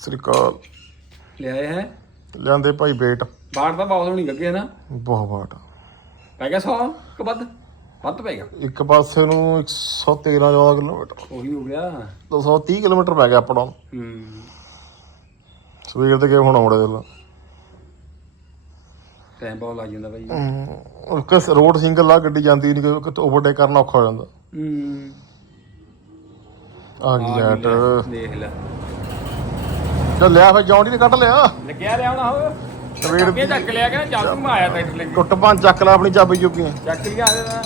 ਸ੍ਰੀਕਾਲ। ਲਿਆਏ ਹੈ? ਲਿਆਂਦੇ ਭਾਈ ਵੇਟ ਬਾੜ ਤਾਂ ਬਹੁਤ ਹੋਣੀ ਲੱਗੇ ਨਾ। ਬਹੁਤ ਬਾਟ ਪੈ ਗਿਆ 100 ਕਿ ਵੱਧ? ਵੱਧ ਪੈ ਗਿਆ। ਇੱਕ ਪਾਸੇ ਨੂੰ 113 14 ਕਿਲੋਮੀਟਰ। ਉਹੀ ਹੋ ਗਿਆ। 230 ਕਿਲੋਮੀਟਰ ਪੈ ਗਿਆ ਆਪਣਾ ਹੂੰ। ਸਵੇਰ ਗਏ ਹੁਣ ਆਉੜੇ ਦੇ ਲਾ ਟਾਈਮ ਬਹੁਤ ਲੱਗ ਜਾਂਦਾ ਬਾਈ। ਉਹ ਕਿਸ ਰੋਡ ਸਿੰਗਲ ਆ ਗੱਡੀ ਜਾਂਦੀ ਨਹੀਂ ਕਿ ਓਵਰਟੇਕ ਕਰਨਾ ਔਖਾ ਹੋ ਜਾਂਦਾ। ਹੂੰ। ਆ ਗਈ ਜੈਟ ਦੇਖ ਲੈ। ਚੱਲ ਲਿਆ ਫਿਰ ਜੌਂਡੀ ਨੇ ਕੱਢ ਲਿਆ। ਲੱਗਿਆ ਰਿਹਾ ਹੁਣ ਹੋ ਨਵੇੜ ਅੱਗੇ ਚੱਕ ਲਿਆ ਕਿ ਚੱਲ ਤੂੰ ਆਇਆ ਟਰੈਕਟਰ ਲੈ ਕੇ। ਟੁੱਟ ਭਾਂ ਚੱਕ ਲੈ ਆਪਣੀ ਚਾਬੀ ਚੁੱਕੀ ਚੱਕ ਲਿਆ ਦੇ ਨਾ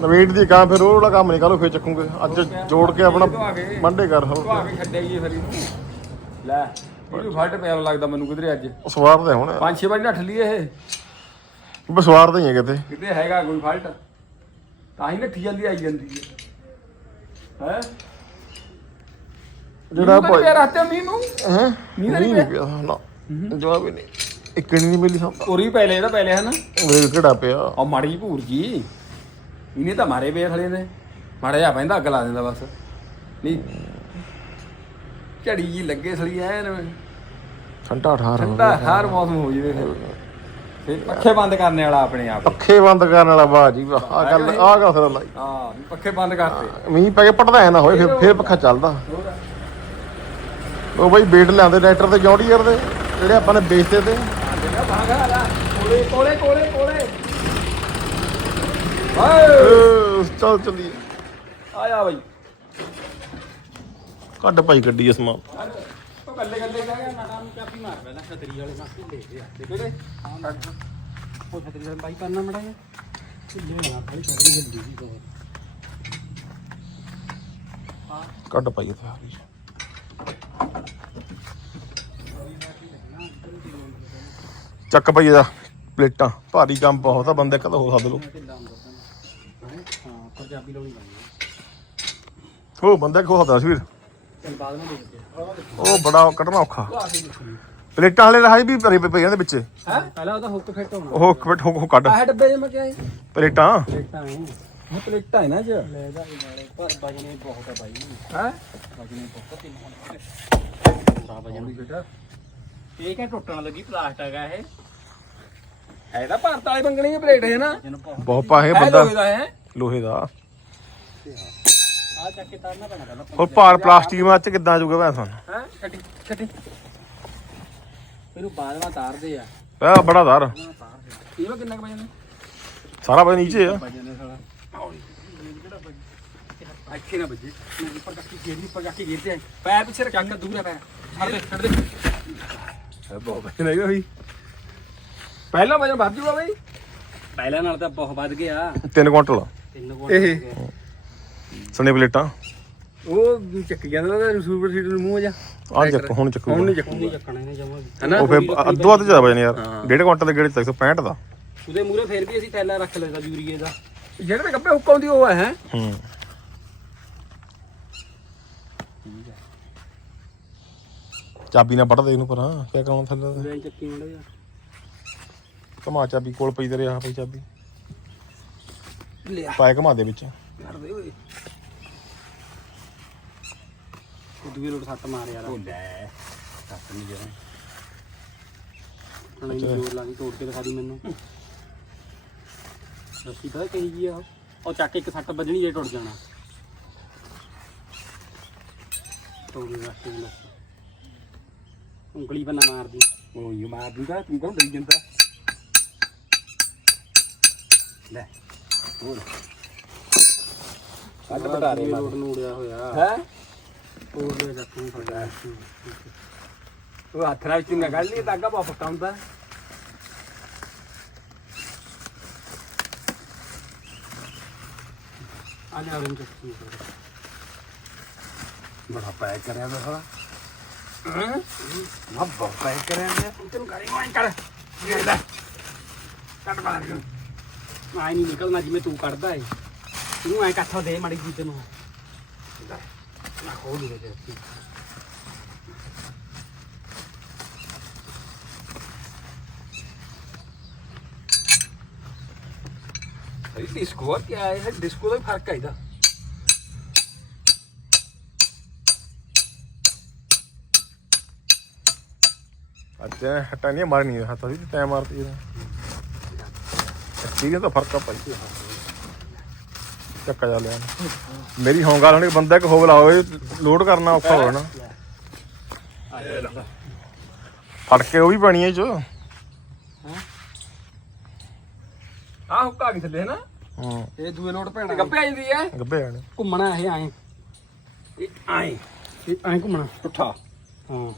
ਨਵੇੜ ਦੀ ਕਾਂ ਫਿਰ ਉਹ ਵਾਲਾ ਕੰਮ ਨਹੀਂ ਕੱਲ ਫੇਰ ਚੱਕੂਗੇ। ਅੱਜ ਜੋੜ ਕੇ ਆਪਣਾ ਮੰਡੇ ਕਰ ਤੂੰ ਆ ਕੇ ਛੱਡਿਆ ਜੀ ਫਿਰ ਇਹਨੂੰ। ਲੈ ਇਹਨੂੰ ਫੱਟ ਪਿਆ ਲੱਗਦਾ ਮੈਨੂੰ ਕਿਧਰੇ ਅੱਜ। ਸਵਾਰਦੇ ਹੁਣ। ਪੰਜ ਛੇ ਵਾਰੀ ਨੱਠ ਲਈ ਇਹ। ਬਸ ਸਵਾਰਦੇ ਹੀ ਆ ਕਿਤੇ ਕਿਤੇ ਹੈਗਾ ਕੋਈ ਫਾਲਟ। ਤਾਂ ਹੀ ਨੱਠੀ ਜਾਂਦੀ ਆਈ ਜਾਂਦੀ ਹੈ। ਹੈ? ਜਿਹੜਾ ਭਾਈ ਪਿਆ ਰਹਤੇ ਮੀਂਹ ਨੂੰ? ਹੈ? ਨਹੀਂ ਨਹੀਂ ਪਿਆ ਨਾ। ਜਵਾਬ ਹੀ ਨਹੀਂ। ਇੱਕ ਨਹੀਂ ਮਿਲੀ ਸਾਨੂੰ। ਉਰੀ ਪਹਿਲੇ ਇਹਦਾ ਪਹਿਲੇ ਹਨ? ਵੇਲ ਕਿਹੜਾ ਪਿਆ? ਉਹ ਮਾੜੀ ਭੂਰ ਜੀ। ਇਹਨੇ ਤਾਂ ਮਾਰੇ ਵੇ ਖਲੇ ਨੇ। ਮਾੜਾ ਜਿਹਾ ਪੈਂਦਾ ਅੱਗ ਲਾ ਦਿੰਦਾ ਬਸ। ਨਹੀਂ ਝੜੀ ਜੀ ਲੱਗੇ ਸਲੀ ਐਨ। ਠੰਡਾ ਠਾਰ ਹੋ ਠੰਡਾ ਹਰ ਮੌਸਮ ਹੋ ਜਵੇ ਫਿਰ। ਫਿਰ ਪੱਖੇ ਬੰਦ ਕਰਨੇ ਵਾਲਾ ਆਪਣੇ ਆਪ। ਪੱਖੇ ਬੰਦ ਕਰਨ ਵਾਲਾ ਵਾਹ ਜੀ ਵਾਹ ਆ ਗੱਲ ਆ ਗੱਲ ਫਿਰ ਲਾਈ। ਹਾਂ ਵੀ ਪੱਖੇ ਬੰਦ ਕਰਤੇ। ਮੀਂਹ ਪੈ ਕੇ ਪਟਦਾ ਐ ਨਾ ਹੋਏ ਫਿਰ ਫਿਰ ਪੱਖਾ ਚੱਲਦਾ। ਉਹ ਬਈ ਬੇਟ ਲਿਆਂਦੇ ਟਰੈਕਟਰ ਤੇ ਜੌਂਡੀਅਰ ਦੇ ਜਿਹੜੇ ਆਪਾਂ ਨੇ ਵੇਚਦੇ ਤੇ। ਦੇਖਾ ਭਾਗਾ ਆਲਾ ਕੋਲੇ ਕੋਲੇ ਕੋਲੇ। ਕੋਲੇ ਹਾਏ ਅਹ ਚੱਲ ਚੱਲੀ ਆਇਆ ਬਈ। ਕੱਢ ਭਾਈ ਗੱਡੀ ਇਸ ਮਾਂ। ਉਹ ਕੱਲੇ ਕੱਲੇ ਕਹਿ ਗਿਆ ਨਾ ਕੰਮ ਚਾਪੀ ਮਾਰ ਪਹਿਲਾਂ ਛਤਰੀ ਵਾਲੇ ਨਾਲ ਢਿੱਲੇ ਦੇ ਆ। ਦੇਖੋ ਉਹ ਛਤਰੀ ਵਾਲੇ ਬਾਈ ਕਰਨਾ ਮੜਾ ਜਾ ਢਿੱਲੇ ਨਾ ਖਾਲੀ ਛਤਰੀ ਹਿਲਦੀ ਸੀ ਬਹੁਤ। ਕੱਢ ਭਾਈ ਇੱਥੇ ਆ ਗਈ। ਚੱਕ ਭਾਈ ਇਹਦਾ ਪਲੇਟਾਂ। ਭਾਰੀ ਕੰਮ ਬਹੁਤ ਆ ਬੰਦੇ ਕਦੋਂ ਹੋ ਸੱਦ ਲੋ ਹੁੰਦਾ ਹਾਂ ਬੰਦਾ ਕੋ ਸੱਦਾ ਸੀ ਵੀਰ? ਚਲ ਬਾਅਦ ਵਿੱਚ ਦੇਖਦੇ ਉਹ ਬੜਾ ਕੱਢਣਾ ਔਖਾ। ਪਲੇਟਾਂ ਵਾਲੇ ਰਹਾਈ ਵੀ ਭਰੇ ਪਏ ਦੇ ਵਿੱਚ। ਹੈ? ਪਹਿਲਾਂ ਉਹਦਾ ਹੁੱਕ ਫਿੱਟ ਹੋਣਾ। ਉਹ ਕਵਟ ਹੋ ਕੱਢ। ਆਹ ਡੱਬੇ ਜਿਹਾ ਮੈਂ ਕਿਹਾ ਸੀ। ਪਲੇਟਾਂ? ਪਲੇਟਾਂ ਹੈ ਉਹ ਪਲੇਟਾਂ ਹੈ ਨਾ ਜੀ ਲੈ ਜਾ ਨਾਲੇ ਪਰ ਵਜਨੇ ਬਹੁਤ ਹੈ ਬਾਈ। ਹੈ? ਵਜਨੇ ਬਹੁਤ ਤਿੰਨ ਪੂਰਾ ਵਜਨ ਵੀ ਬੇਟਾ। ਇਹ ਕਿ ਟੁੱਟਣ ਲੱਗੀ? ਪਲਾਸਟਿਕ ਆ ਇਹ। ਹੈ ਤਾਂ ਭਾਰਤ ਵਾਲੇ ਮੰਗਣੀ ਪਲੇਟ ਹੈ ਨਾ? ਬਹੁਤ ਪਾਹੇ ਇਹ ਬੰਦਾ। ਲੋਹੇ ਦਾ ਹੈ। ਲੋਹੇ ਦਾ। ਆ ਚੱਕ ਕੇ ਤਾਰਨਾ ਪੈਣਾ ਪਹਿਲਾਂ ਉਹ ਭਾਰ ਪਲਾਸਟਿਕ ਮਾਚ ਕਿੱਦਾਂ ਜੂਗਾ ਭੈਣ ਸਾਨੂੰ ਹੈ? ਛੱਡੀ ਛੱਡੀ ਇਹਨੂੰ ਬਾਅਦ ਵਿੱਚ ਤਾਰਦੇ ਆ। ਆ ਬੜਾ ਧਾਰ ਇਹ ਵਾ ਕਿੰਨਾ ਕੁ ਵਜਨ ਸਾਰਾ ਪੈ ਨੀਚੇ ਆ। ਵਜਨ ਸਾਲਾ। ਇੱਥੇ ਨਾ ਵੱਜੇ। ਮੈਂ ਉੱਪਰ ਕੱਕੀ ਗੇਰੀ ਉੱਪਰ ਕੱਕੀ ਗੇਰਦੇ ਆ ਪੈਰ ਪਿੱਛੇ ਰੱਖ ਕੇ ਦੂਰ ਹੈ ਪੈਰ। ਛੱਡ ਦੇ ਛੱਡ ਦੇ। ਇਹ ਬਹੁਤ ਹੈਗਾ ਬਈ। ਪਹਿਲਾ ਵਜਨ ਵੱਧ ਜੂਗਾ ਬਈ। ਪਹਿਲਾਂ ਨਾਲ ਤਾਂ ਬਹੁਤ ਵੱਧ ਗਿਆ। 3 ਕੁਇੰਟਲ ਤਿੰਨ ਇਹ। ਸਣੇ ਪਲੇਟਾਂ ਉਹ ਚੱਕ ਗਿਆ ਨਾ ਸੁਪਰ ਸੀਟ ਨੂੰ ਮੂੰਹ ਜਾ। ਆ ਚੱਕ ਹੁਣ ਚੱਕੂ ਹੁਣ ਨਹੀਂ ਨਹੀਂ ਚੱਕੂਗਾ ਚੱਕਣਾ ਇਹਨੇ ਜਮਾ ਹਨਾ? ਉਹ ਫੇਰ ਅੱਧੋ ਅੱਧ ਜ਼ਿਆਦਾ ਵਜਨ ਯਾਰ। 1.5 ਕੁਇੰਟਲ ਦੇ ਗੇੜੇ ਤੱਕ 165 ਦਾ। ਉਹਦੇ ਮੂਰੇ ਫੇਰ ਵੀ ਅਸੀਂ ਥੈਲਾ ਰੱਖ ਲੈਦਾ ਯੂਰੀਏ ਦਾ। ਜਿਹੜੇ ਤੇ ਕੱਪੜੇ ਹੁੱਕ ਆਉਂਦੀ ਉਹ ਹੈ ਹੈਂ? ਹੂੰ। ਚਾਬੀ ਨਾ ਪੜਦੇ ਇਹਨੂੰ ਪਰਾਂ। ਕੀ ਕਰਾਉਣਾ ਥੱਲੇ ਤੇ? ਚੱਕੀ ਮੜਾ ਜਾ ਘੁਮਾ ਚਾਬੀ ਕੋਲ ਪਈ ਤੇ ਰਿਹਾ ਪਈ ਚਾਬੀ। ਲਿਆ। ਪਾਏ ਘੁਮਾ ਦੇ ਵਿੱਚ। ਕਰ ਦੇ ਓਏ। ਉਹ ਦੂਏ ਰੋਡ ਸੱਟ ਮਾਰ ਯਾਰ। ਉਹ ਲੈ ਸੱਟ ਨਹੀਂ ਜਰਾ ਹੁਣ ਇਹਨੂੰ ਜੋਰ ਲਾ ਕੇ ਤੋੜ ਕੇ ਦਿਖਾ ਦੀ ਮੈਨੂੰ। ਰੱਸੀ ਪਤਾ ਕਹੀ ਜੀ ਆ ਉਹ? ਚੱਕ ਕੇ ਇੱਕ ਸੱਟ ਵੱਜਣੀ ਜੇ ਟੁੱਟ ਜਾਣਾ। ਤੋੜ ਦੇ ਰੱਸੀ ਨੂੰ ਉਂਗਲੀ ਬੰਨਾ ਮਾਰਦੀ। ਉਹ ਇਹ ਮਾਰ ਦੂਗਾ ਤੂੰ ਕੌਣ ਡਰੀ ਜਾਂਦਾ? ਲੈ ਹੋਰ। ਕੱਢ ਬਟਾਰੇ ਮਾਰ ਰੋਡ ਨੂੰ ਉੜਿਆ ਹੋਇਆ। ਹੈ? ਤੋੜ ਦੇ ਚੱਕ ਨੂੰ ਫੜਾ ਉਹ ਹੱਥ ਨਾਲ ਚੁੰਨਾ ਕੱਢ ਲਈ ਤਾਗਾ ਬਹੁਤ ਪੱਕਾ ਹੁੰਦਾ। ਆ ਜਾ ਰੰਗ। ਬੜਾ ਪੈਕ ਕਰਿਆ ਵਾ ਸਾਲਾ ਹਾਂ ਕਰਿਆ ਮੈਂ ਤੈਨੂੰ ਕਰੀ ਵਾਂ ਕਰ। ਇਹ ਲੈ। ਕੱਢ ਬਾਹਰ। ਕਰ ਨਹੀਂ ਨਿਕਲਣਾ ਜਿਵੇਂ ਤੂੰ ਕੱਢਦਾ ਏ। ਤੂੰ ਐ ਕੱਥਾ ਦੇ ਮਾੜੀ ਜੀ ਤੈਨੂੰ। ਨਾ ਖੋਲ ਦੇ ਦੇ ਇਹ ਡਿਸਕੋ ਕੀ ਹੈ ਇਹ ਡਿਸਕੋ ਦਾ ਹੀ ਅੱਜ ਹਟਾ ਨਹੀਂ ਮਾਰਨੀ ਹੱਥ ਦੀ ਟਾਈਮ ਮਾਰਤੀ ਇਹਦਾ ਐਕਸਪੀਰੀਅੰਸ ਦਾ ਫ਼ਰਕ ਆ ਭਾਈ। ਚੱਕਾ ਜਾ ਲਿਆ। ਮੇਰੀ ਹੋਂ ਗੱਲ ਹੁਣ ਬੰਦਾ ਇੱਕ ਹੋ ਲਾਓ ਲੋਡ ਕਰਨਾ ਔਖਾ ਹੋ ਜਾਣਾ ਫੜ ਕੇ ਉਹ ਵੀ ਪਾਣੀ ਇਹ ਚ। ਆਹ ਹੁੱਕਾ ਵੀ ਥੱਲੇ ਨਾ? ਹੂੰ। ਇਹ ਦੂਏ ਲੋਟ ਪੈਣਾ। ਗੱਪੇ ਆ ਜਾਂਦੀ ਹੈ ਗੱਬੇ ਜਾਣੇ ਘੁੰਮਣਾ ਇਹ ਐਂ। ਇਹ ਐਂ। ਇਹ ਐਂ ਘੁੰਮਣਾ। ਪੁੱਠਾ। ਹਾਂ।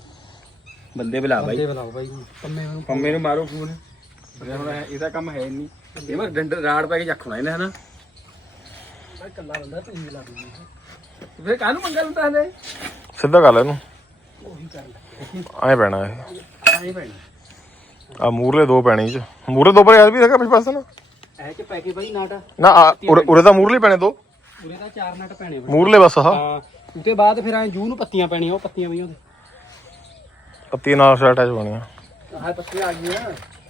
ਬੰਦੇ ਬੁਲਾ ਬੰਦੇ ਬੁਲਾਓ ਬਾਈ ਕੰਮੇ ਨੂੰ ਪੰਮੇ ਨੂੰ ਮਾਰੋ ਫੋਨ। ਹੁਣ ਇਹਦਾ ਕੰਮ ਹੈ ਨਹੀਂ। ਇਹ ਮੈਂ ਡੰਡ ਰਾੜ ਪੈ ਕੇ ਚੱਕਣਾ ਇਹਨੇ ਹਨਾ? ਬਾਈ ਕੱਲਾ ਬੰਦਾ ਤੁਸੀਂ ਲਾ ਦੂਗੀ ਫਿਰ ਕਾਹਨੂੰ ਮੰਗਾ ਲੁੰਦਾ ਹਲੇ? ਸਿੱਧਾ ਕਰ ਲੈ ਇਹਨੂੰ। ਉਹੀ ਕਰ ਲੈ। ਐਂ ਪੈਣਾ ਇਹ। ਐਂ ਪੈਣਾ। ਆ ਮੂਰਲੇ ਦੋ ਪੈਣੇ ਚ ਮੂਰਲੇ ਦੋ ਪਰ ਯਾਰ ਵੀ ਹੈਗਾ ਪਿਛ ਪਾਸੇ ਨਾ। ਐ ਚ ਪੈ ਕੇ ਬਾਈ ਨਾਟ। ਨਾ ਆ, ਉਰੇ ਉਰੇ ਤਾਂ ਮੂਰਲੇ ਪੈਣੇ ਦੋ। ਉਰੇ ਤਾਂ ਚਾਰ ਨਟ ਪੈਣੇ ਬਾਈ। ਮੂਰਲੇ ਬਸ ਹਾਂ ਹਾਂ ਉਤੇ ਬਾਅਦ ਫਿਰ ਐ ਜੂ ਨੂੰ ਪੱਤੀਆਂ ਪੈਣੀਆਂ ਉਹ ਪੱਤੀਆਂ ਵੀ ਉਹਦੇ। ਪੱਤੀ ਨਾਲ ਅਟੈਚ ਹੋਣੀਆਂ ਆਹ ਪੱਤੀਆਂ ਆ ਗਈਆਂ